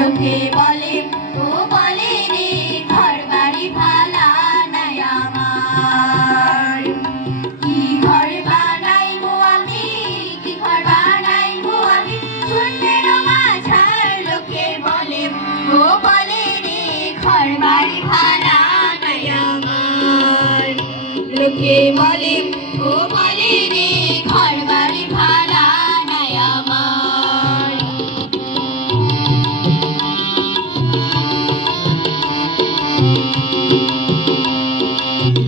লোকে বলে ও বলে রে ঘর বাড়ি ভালা নাই আমার। কি ঘর বানাইবো আমি, কি ঘর বানাইবো আমি, শূন্যের মাঝার লোকে বলে ও বলে রে ঘর বাড়ি ভালা নাই আমার। লোকে বলে ও বলে রে ঘর বাড়ি ভালা নাই আমার।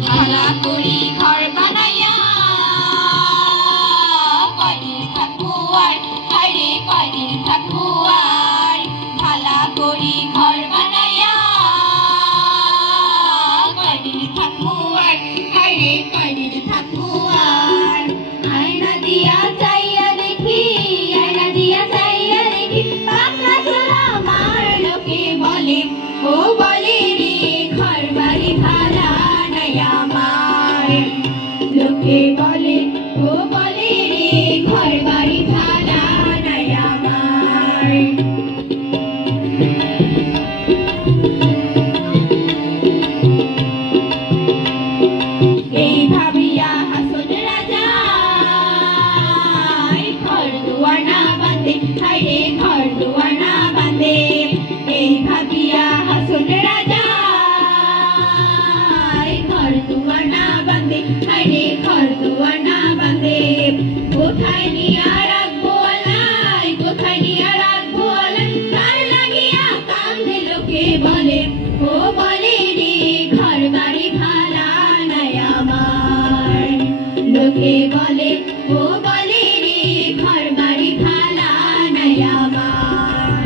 ভালা করি ঘর বানাইয়া কয়দিন থাকবো আর, হায়রে কয়দিন থাকবো আর। ভালা করি ঘর বানাইয়া কয়দিন থাকবো আর, হায়রে কয়দিন থাকবো আর। আয়না দিয়া চাইয়া দেখি, আয়না দিয়া চাইয়া দেখি, পাখনা চোরা আমার লোকে বলে ও বলে রে ঘর বাড়ি ভালা নাই আমার। লোকে বলে ও বলে রে ঘর বাড়ি ভালা নাই আমার। এই ভাবিয়া হাসন রাজা ঘর দুয়ার না বাঁধে, হায়রে ঘর দুয়ার না বাঁধে। এই ভাবিয়া হাসন রাজা ঘর দুয়ার না বাঁধে, হায়রে ঘর দুয়ার না বাঁধে। কোথায় নিয়া রাখবো আলাই, কোথায় নিয়া রাখবো আলাই, তার লাগিয়া কান্দে লোকে বলে ও বলে রে ঘর বাড়ি ভালা নাই আমার। লোকে বলে ও বলে রে ঘর বাড়ি ভালা নাই আমার।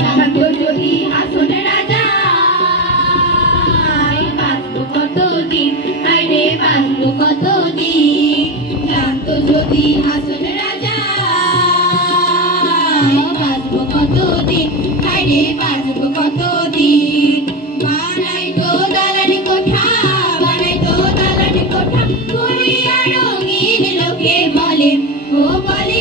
জানতো যদি হাসন রাজা বাঁচবো কতদিন, হায়রে বাঁচবো কতদিন। জানতো যদি হাসন রাজা বাঁচবো কতদিন, হায়রে বাঁচবো কতদিন। বানাইতো দালানি কোঠা, বানাইতো দালানি কোঠা, করিয়া রঙিন লোকে বলে ও বলে